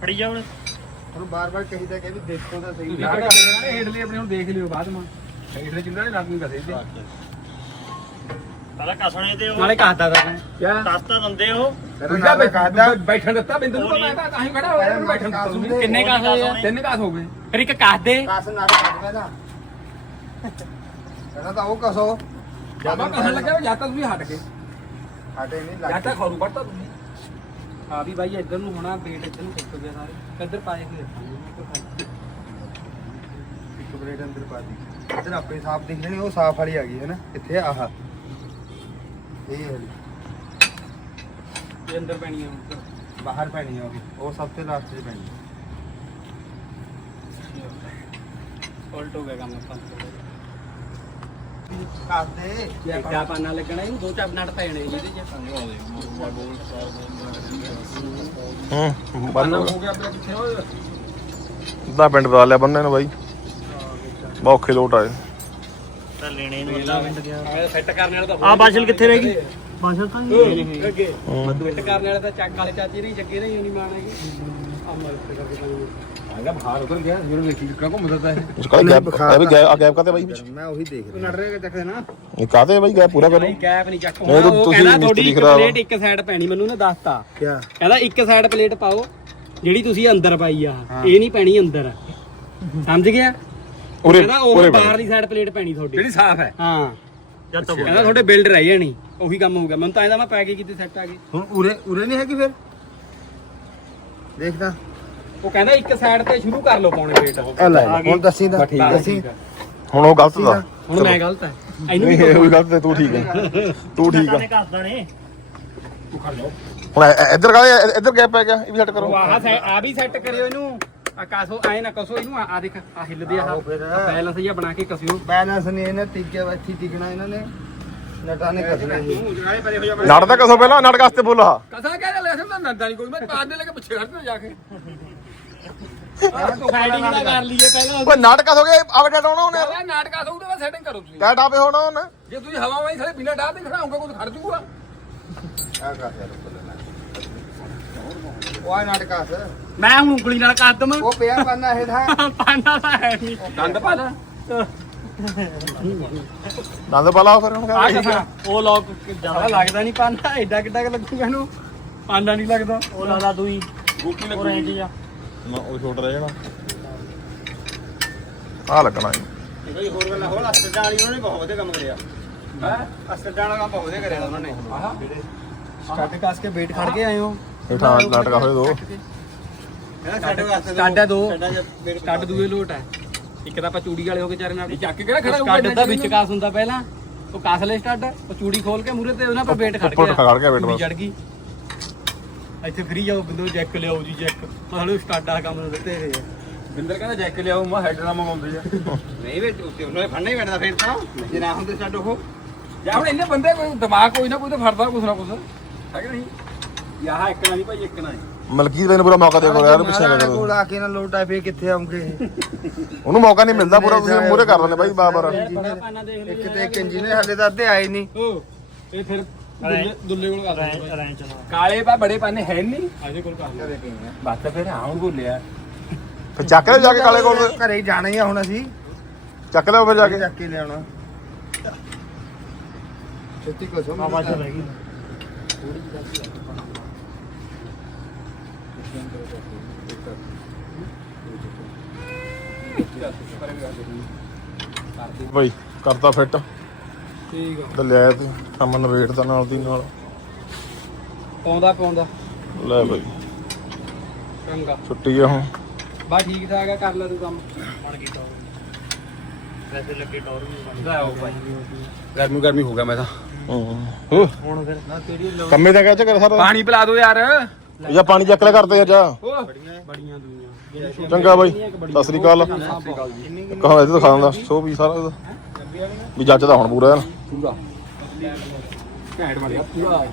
ਫੜੀ ਜਾ ਹੁਣ। ਤੁਹਾਨੂੰ ਬਾਰ-ਬਾਰ ਕਹੀਦਾ ਕਿ ਵੀ ਦੇਖੋ ਤਾਂ ਸਹੀ। ਨਾ ਕਰਦੇ ਨੇ ਹੇਠਲੇ ਆਪਣੇ ਹੁਣ ਦੇਖ ਲਿਓ ਬਾਅਦ ਮਾ। ਹੇਠਲੇ ਜਿੰਨਾਂ ਨੇ ਲੱਗ ਨਹੀਂ ਕਸੇ ਤੇ ਪਹਿਲਾਂ ਕਸਣੇ ਦੇ ਉਹ ਨਾਲੇ ਕਹਦਾ ਦਾ ਕਿਆ? ਦਸਤਾ ਦੰਦੇ ਉਹ ਦੂਜਾ ਬੈਠਾ ਬੈਠਣ ਦਿੱਤਾ ਬਿੰਦੂ ਨੂੰ ਮੈਂ ਤਾਂ ਤਾਂ ਹੀ ਖੜਾ ਹੋਇਆ ਉਹਨੂੰ ਬੈਠਣ ਦਿੱਤਾ ਤੁਸੀਂ ਕਿੰਨੇ ਕਾਸ ਹੋਏ ਆ ਤਿੰਨ ਕਾਸ ਹੋ ਗਏ। ਫਿਰ ਇੱਕ ਕਾਸ ਦੇ। ਕਾਸ ਨਾਟ ਕੱਢ ਨਾ। ਕਹਿੰਦਾ ਤਾਂ ਉਹ ਕਸੋ ਜਾਮਾ ਕਸਣ ਲੱਗਿਆ ਜਾਂ ਤਾਂ ਤੁਸੀਂ ਹਟ ਗਏ। ਹਟੇ ਨਹੀਂ ਜਾਂ ਲੱਗ ਤਾਂ ਖਰੂ ਪੜਤਾ ਤੁਸੀਂ। ਆ ਵੀ ਭਾਈ ਇੱਧਰ ਨੂੰ ਹੋਣਾ ਵੇਟ ਇੱਧਰ ਨੂੰ ਖਿੱਚ ਗਏ ਸਾਰੇ। ਇੱਧਰ ਪਾਏ ਹੋਏ ਰੱਖਾਂਗੇ ਇੱਕ ਬਲੇਡ ਅੰਦਰ ਪਾ ਦੀ ਇੱਧਰ ਆਪੇ ਸਾਫ਼ ਦਿਖ ਜਣੀ ਉਹ ਸਾਫ਼ ਵਾਲੀ ਆ ਗਈ ਹੈ ਨਾ ਇੱਥੇ ਆਹ ਇਹ ਵਾਲੀ ਇਹ ਅੰਦਰ ਪੈਣੀ ਆ ਉੱਧਰ। ਬਾਹਰ ਪੈਣੀ ਆ ਉਹ ਵੀ। ਉਹ ਸਭ ਤੋਂ ਲਾਸਟ 'ਚ ਪੈਣੀ ਉਲਟ ਹੋ ਗਿਆ ਕੰਮ ਆਪਾਂ। ਕਰ ਦੇ ਇੱਡਾ ਪਾਣਾ ਲੱਗਣਾ ਇਹਨੂੰ ਦੋ ਚਾਰ ਨਟ ਪੈਣੇ ਇਹਦੇ ਚ ਹੂੰ ਬੰਨ ਹੋ ਗਿਆ। ਆਪਣੇ ਪਿੱਛੇ ਉਹ ਦਾ ਪਿੰਡ ਬਦਲ ਲਿਆ ਬੰਨੇ ਨੂੰ ਬਾਈ। ਬਹੁਤ ਔਖੇ ਲੋਟ ਆਏ। ਤਾਂ ਲੈਣੇ ਨੂੰ ਸੈੱਟ ਕਰਨ ਵਾਲਾ ਤਾਂ ਆ ਬਾਸ਼ਲ ਕਿੱਥੇ ਰਹਿ ਗਈ? ਬਾਸ਼ਲ ਤਾਂ ਨਹੀਂ ਅੱਗੇ। ਹੂੰ। ਸੈੱਟ ਕਰਨ ਵਾਲਾ ਤਾਂ ਚੱਕ ਵਾਲੇ ਚਾਚੇ ਨਹੀਂ ਜੱਗੇ ਨਹੀਂ ਨਹੀਂ ਮਾਣ ਹੈਗੇ। ਆ ਮਰ ਕਰਕੇ ਪਾਣੀ ਆਗਾ ਬਾਹਰ ਉਤਰ ਗਿਆ ਮੇਰੇ ਦੇਖੀ ਕਿੱਕਾ ਘੁੰਮਦਾ ਤਾ ਇਹ। ਉਸ ਕਾਲੇ ਗੈਪ ਇਹ ਵੀ ਗੈਪ ਆ ਗੈਪ ਕਾਤੇ ਬਾਈ ਵਿੱਚ? ਮੈਂ ਉਹੀ ਦੇਖ ਤੂੰ ਨੜ ਰਿਹਾ ਚੱਕ ਦੇਣਾ? ਇਹ ਕਾਤੇ ਬਾਈ ਗੈਪ ਪੂਰਾ ਕਰੋ? ਨਹੀਂ ਗੈਪ ਨਹੀਂ ਚੱਕ ਨਹੀਂ, ਹੋਣਾ। ਤੂੰ- ਉਹ ਤੁਸੀਂ ਕਹਿੰਦਾ ਮਿਸਤਰੀ ਤੁਹਾਡੀ ਇੱਕ ਖਰਾਬ ਆ। ਪਲੇਟ ਇੱਕ ਸਾਈਡ ਪੈਣੀ ਮੈਨੂੰ ਨੇ ਦੱਸਤਾ। ਕਿਆ? ਕਹਿੰਦਾ ਇੱਕ ਸਾਈਡ ਪਲੇਟ ਪਾਓ ਜਿਹੜੀ ਤੁਸੀਂ ਅੰਦਰ ਪਾਈ ਆ। ਇਹ ਨਹੀਂ ਪੈਣੀ ਅੰਦਰ। ਸਮਝ ਗਿਆ? ਉਰੇ ਕਹਿੰਦਾ ਉਹ ਉਰੇ ਬਾਹਰਲੀ ਸਾਈਡ ਪਲੇਟ ਪੈਣੀ ਤੁਹਾਡੀ। ਜਿਹੜੀ ਸਾਫ਼ ਹੈ। ਹਾਂ। ਜਦ ਕਹਿੰਦਾ ਤੁਹਾਡੇ ਬਿਲਡ ਰਹਿ ਜਾਣੀ। ਉਹੀ ਕੰਮ ਹੋ ਗਿਆ ਮੈਨੂੰ ਤਾਂ ਇਹਦਾ ਮੈਂ ਪੈ ਕੇ ਕਿਤੇ ਸੈੱਟ ਆ ਗਈ ਹੁਣ ਉਰੇ ਉਰੇ ਨਹੀਂ ਹੈਗੀ ਫਿਰ? ਦੇਖਦਾ। ਉਹ ਕਹਿੰਦਾ ਇੱਕ ਸਾਈਡ ਤੇ ਸ਼ੁਰੂ ਕਰ ਲਓ ਪਾਉਣੇ ਪਲੇਟ ਆ ਲੈ ਹੁਣ ਦੱਸੀ ਦਾ ਠੀਕ ਹੈ, ਦੱਸੀ। ਹੁਣ ਉਹ ਗਲਤ ਦਾ ਹੁਣ ਮੈਂ ਗਲਤ ਹੈ ਇਹਨੂੰ ਨਹੀਂ ਵੀ ਵੀ ਗਲਤ ਹੈ ਤੂੰ ਠੀਕ ਹੈ ਤੂੰ ਠੀਕ ਹੈ ਕੱਸਦਾ ਨੇ। ਹੁਣ ਇ- ਇ- ਇੱਧਰ ਕਾਲੇ ਇੱਧਰ ਗੈਪ ਪੈ ਗਿਆ। ਇਹ ਵੀ ਸੈੱਟ ਕਰੋ। ਆਹ ਸੈ- ਆ ਵੀ ਸੈੱਟ ਕਰਿਓ ਇਹਨੂੰ। ਆ ਕਾਸੋ ਐ ਨਾ ਕਸੋ ਇਹਨੂੰ ਆ ਦੇਖ ਆ ਹਿੱਲਦੇ ਆ। ਆਹੋ ਫਿਰ। ਬੈਲੈਂਸ ਜਿਹਾ ਬਣਾ ਕੇ ਕਸਿਓ। ਬੈਲੈਂਸ ਨਹੀਂ ਇਹਨੇ ਟਿੱਕੇ ਇੱਥੇ ਟਿਕਣਾ ਇਹਨਾਂ। ਨੇ ਨਟਾਂ ਨੇ ਕੱਢਣਾ ਸੀ ਨਾਲੇ ਪਰੇ ਹੋ ਜਾ ਨੜ ਦਾ ਕਸੋ ਪਹਿਲਾਂ ਨੜ ਕਾਸਤੇ ਬੋਲਾ। ਕਸਾ ਕਹਿ ਲੈ ਲੈਸਨ ਤਾਂ ਨੰਦਾ ਨਹੀਂ ਕੋਈ ਮੈਂ ਪਾਦ ਦੇ ਲੈ ਕੇ ਪਿੱਛੇ ਖੜਦਾ ਜਾ ਕੇ। ਫਾਈਟਿੰਗ ਦਾ ਕਰ ਲਈਏ ਪਹਿਲਾਂ। ਓਏ ਨਾਟਕ ਹੋ ਗਏ ਅਪਡੇਟ ਹੋਣਾ ਉਹਨੇ। ਸਾਲਾ ਨਾਟਕਾ ਤੋਂ ਉਹਦੇ ਸੈਟਿੰਗ ਕਰੋ ਤੁਸੀਂ। ਕਿਆ ਟਾਪੇ ਹੋਣਾ ਉਹਨੇ? ਜੇ ਤੁਸੀਂ ਹਵਾ ਵਾਈ ਥਲੇ ਬਿਨਾ ਡਾਹ ਦੇ ਖੜਾਉਂਗਾ ਕੋਈ ਖੜ ਜੂਗਾ। ਆ ਕਰ ਯਾਰ ਉਹ ਆ ਨਾਟਕਾ ਸਰ ਮੈਂ ਹੁਣ ਉਂਗਲੀ ਨਾਲ ਕਰ ਦਮ ਉਹ ਪਿਆ ਪਾਣਾ ਇਹ ਥਾ ਪਾਣਾ ਤਾਂ ਹੈ ਨਹੀਂ। ਦੰਦ ਪਾ ਲੈ। ਦੰਦ ਪਾਲਾ ਫਿਰ ਹੁਣ ਆ ਕਹਿੰਦਾ ਕਸਾ ਉਹ ਲੋਕ ਜ਼ਿਆਦਾ ਲੱਗਦਾ ਨਹੀਂ ਪਾਣਾ ਐਡਾ ਕਿੱਡਾ ਕੁ ਲੱਗੂਗਾ ਇਹਨੂੰ। ਪਾਣਾ ਨਹੀਂ ਲੱਗਦਾ। ਉਹ ਲਾਲਾ ਤੂੰ ਹੀ ਗੋਪੀ ਉਹ ਉਹ ਛੋਟ ਰਹਿ ਜਾਣਾ ਆ ਲੱਗਣਾ ਜੀ। ਕੋਈ ਹੋਰ ਗੱਲ ਹੋਰ ਅਸਰ ਵਾਲੀ ਉਹਨਾਂ ਬਹੁਤ ਵਧੀਆ ਕੰਮ ਕਰਿਆ। ਹੈ? ਅਸਰ ਵਾਲਾ ਕੰਮ ਬਹੁਤ ਵਧੀਆ ਕਰਿਆ ਉਹਨਾਂ। ਨੇ ਆਹਾ। ਸਟੱਡ ਕੱਸ ਕੇ ਵੇਟ ਖੜ ਕੇ ਆਏ ਹੋ। ਇਹ ਤਾਂ ਨਾਟਕ ਹੋਏ ਦੋ। ਸਾਡੇ ਵਾਸਤੇ ਸਟੱਡ ਦੋ ਸਟੱਡ ਦੂਏ ਲੋਟ ਹੈ। ਇੱਕ ਤਾਂ ਆਪਾਂ ਚੂੜੀ ਵਾਲੇ ਹੋ ਕੇ ਚਾਰੇ ਨਾਲ ਚੱਕ ਕੇ ਕਿਹੜਾ ਖੜਾ ਸਟੱਡ ਦਾ ਵਿੱਚ ਕਾਸ ਹੁੰਦਾ ਪਹਿਲਾਂ ਉਹ ਕਾਸ ਲੈ ਸਟੱਡ ਉਹ ਚੂੜੀ ਖੋਲ ਕੇ ਮੂਰੇ ਤੇ ਉਹਨਾਂ ਪਰ ਵੇਟ ਖੜ ਉੱਪਰ ਗਿਆ। ਖੜ ਗਿਆ ਵੇਟ ਬਸ। ਚੜ ਗਈ। ਇੱਥੇ ਫਰੀ ਜਾਓ ਬਿੰਦੋ ਜੈਕ ਲਿਆਓ ਜੀ ਜੈਕ। ਮਤਲਬ ਸਟੱਡ ਆ ਕੰਮ ਨੂੰ ਦਿੱਤੇ ਇਹ ਬਿੰਦਰ ਕਹਿੰਦਾ ਜੈਕ ਲਿਆਓ ਮੈਂ ਹੈਡ ਨਾਲ ਮੰਗਾਉਂਦੇ ਆ। ਨਹੀਂ ਵੇ ਉੱਤੇ ਉਹਨਾਂ ਨੇ ਫੜਨਾ ਹੀ ਪੈਣਾ ਫਿਰ ਤਾਂ। ਜੇ ਨਾ ਹੁੰਦੇ ਸਟੱਡ ਉਹ। ਜਾਂ ਹੁਣ ਇੰਨੇ ਬੰਦੇ ਕੋਈ ਦਿਮਾਗ ਕੋਈ ਨਾ ਕੋਈ ਤਾਂ ਫੜਦਾ ਕੁਛ ਨਾ ਕੁਛ। ਹੈ। ਕਿ ਨਹੀਂ ਯਾਹ ਇੱਕ ਨਾ ਨਹੀਂ ਭਾਈ ਇੱਕ ਨਾ ਹੈ। ਮਲਕੀਤ ਨੇ ਪੂਰਾ ਮੌਕਾ ਦੇ ਯਾਰ ਪਿੱਛੇ ਕਰ। ਕੋਲ ਆ ਕੇ ਨਾ ਲੋਟ ਆ ਫੇ ਕਿੱਥੇ ਆਉਂਗੇ ਉਹਨੂੰ ਮੌਕਾ ਨਹੀਂ ਮਿਲਦਾ ਪੂਰਾ ਤੁਸੀਂ ਮੂਰੇ ਕਰ ਲੈਂਦੇ ਬਾਈ ਬਾਬਰ। ਇੱਕ ਤੇ ਇੱਕ ਇੰਜੀਨੀਅਰ ਹਲੇ ਤਾਂ ਅੱਧੇ ਆਏ ਨਹੀਂ। ਉਹ ਇਹ ਫਿਰ ਦੁੱਲੇ ਦੁੱਲੇ ਕੋਲ ਕਰ ਕਾਲੇ ਪਾ ਬੜੇ ਪਾਨੇ ਹੈ ਨਹੀਂ। ਆਜੇ ਕੋਲ ਕਰ ਆ। ਬਸ ਫਿਰ ਆਉਂ ਬੋਲਿਆ ਫਿਰ ਚੱਕ ਲਿਓ ਜਾ ਕੇ ਕਾਲੇ ਕੋਲ। ਘਰੇ ਹੀ ਜਾਣਾ ਹੀ ਆ ਹੁਣ ਅਸੀਂ। ਚੱਕ ਲਿਓ ਫਿਰ ਜਾ ਕੇ। ਚੱਕ ਕੇ ਲਿਆਉਣਾ। ਛੇਤੀ ਕਸੋ ਆਵਾਜ਼ ਰਹਿ ਗਈ। ਬਾਈ ਕਰਤਾ ਫਿੱਟ। ਠੀਕ ਆ। ਤੇ ਲਿਆਇਆ ਤੂੰ ਕੰਮ ਨਵੇੜ ਦਾ ਨਾਲ ਦੀ ਨਾਲ। ਪਾਉਂਦਾ ਪਾਉਂਦਾ। ਲੈ ਬਾਈ। ਚੰਗਾ। ਛੁੱਟੀ ਆ ਹੁਣ। ਬਾ ਠੀਕ ਠਾਕ ਆ ਕਰ ਲੈ ਤੂੰ ਕੰਮ। ਬਣ ਗਈ ਟੌਰ। ਵੈਸੇ ਲੱਗੇ ਟੌਰ ਵੀ ਬਣ ਲੈ ਆਓ ਭਾਈ। ਗਰਮੀ ਗਰਮੀ ਹੋ ਗਿਆ ਮੈਂ ਤਾਂ। ਹੂੰ। ਹੁਣ ਫਿਰ ਨਾ ਤੇਰੀ ਲੋ ਕੰਮੇ ਦਾ ਕਹਿ ਚੱਕਰ ਸਾਰਾ? ਪਾਣੀ ਪਿਲਾ ਦਿਓ ਯਾਰ। ਜਾਂ ਪਾਣੀ ਚੱਕ ਲੈ ਕਰਦੇ ਯਾਰ ਜਾ ਬੜੀਆਂ ਦੁਨੀਆਂ ਚੰਗਾ ਬਾਈ, ਸਤਿ ਸ੍ਰੀ ਅਕਾਲ। ਕਹਾਂ ਇਹਦੇ ਤੋਂ ਦਿੰਦਾ, ਸੋ ਵੀ ਸਾਰਾ ਇਹਦਾ। ਵੀ ਜੱਜਦਾ ਹੁਣ ਪੂਰਾ ਯਾਰ ਪੂਰਾ। ਘੈਂਟ ਬਣ ਪੂਰਾ